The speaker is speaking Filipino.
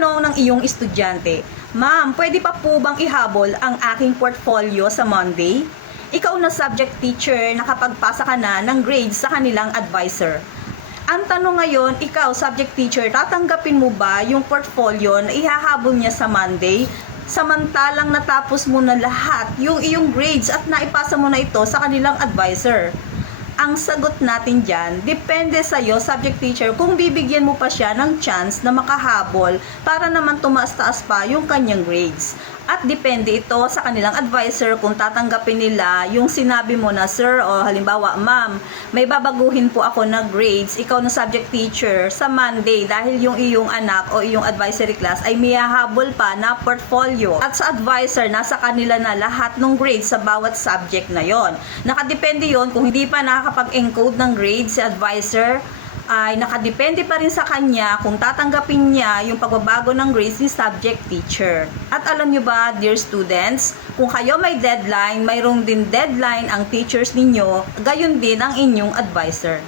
tanong ng iyong estudyante, "Ma'am, pwede pa po bang ihabol ang aking portfolio sa Monday?" Ikaw na subject teacher, nakapagpasa ka na ng grades sa kanilang advisor. Ang tanong ngayon, ikaw subject teacher, tatanggapin mo ba yung portfolio na ihahabol niya sa Monday? Samantalang natapos mo na lahat yung iyong grades at naipasa mo na ito sa kanilang advisor. Ang sagot natin dyan, depende sa iyo, subject teacher, kung bibigyan mo pa siya ng chance na makahabol para naman tumaas-taas pa yung kanyang grades. At depende ito sa kanilang advisor kung tatanggapin nila yung sinabi mo na, "Sir," o halimbawa, "Ma'am, may babaguhin po ako na grades, ikaw na subject teacher, sa Monday dahil yung iyong anak o iyong advisory class ay may hahabol pa na portfolio." At sa advisor, nasa kanila na lahat ng grades sa bawat subject na yon. Nakadepende yon kung hindi pa nakakapag-encode ng grades si advisor, ay nakadepende pa rin sa kanya kung tatanggapin niya yung pagbabago ng grades ni subject teacher. At alam nyo ba, dear students, kung kayo may deadline, mayroong din deadline ang teachers ninyo, gayon din ang inyong advisor.